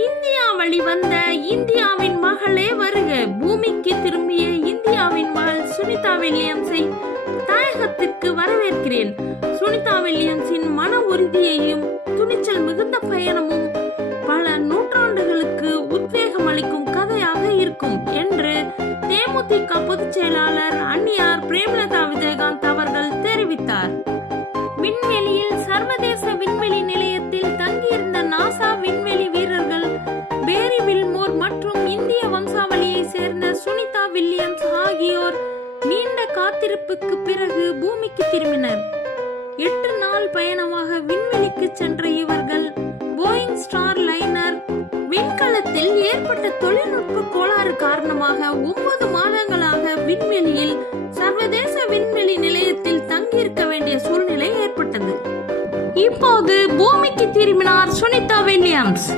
India வழி வந்த இந்தியாவின் மகளே வருக. பூமிக்கு திரும்பிய இந்தியாவின் மகள் சுனிதா வில்லியம்ஸை தாயகத்திற்கு வரவேற்கிறேன். சுனிதா வில்லியம்ஸின் மன உறுதியையும் துணிச்சல் மிகுந்த பயணமும் பல நூற்றாண்டுகளுக்கு உத்வேகம் அளிக்கும் கதையாக இருக்கும் என்று தேமுதிக பொதுச் செயலாளர் அன்னியார் பிரேமலதா விஜயகாந்த் அவர்கள் தெரிவித்தார். விண்வெளியில் சர்வதேச விண்வெளி நிலையத்தில் தங்கியிருந்த நாசா விண்வெளி வீரர்கள் பேரி வில்மோர் மற்றும் இந்திய வம்சாவளியை சேர்ந்த சுனிதா வில்லியம்ஸ் ஆகியோர் நீண்ட காத்திருப்புக்கு பிறகு பூமிக்கு திரும்பினர். 8 நாள் பயணமாக விண்வெளிக்கு சென்ற இவர்கள் போயிங் ஸ்டார் லைனர் விண்கலத்தில் ஏற்பட்ட தொழில்நுட்ப கோளாறு காரணமாக 9 மாதங்களாக விண்வெளியில் சர்வதேச விண்வெளி நிலையத்தில் தங்கியிருக்க வேண்டிய சூழ்நிலை ஏற்பட்டது. இப்போது பூமிக்கு திரும்பினார் சுனிதா வில்லியம்ஸ்.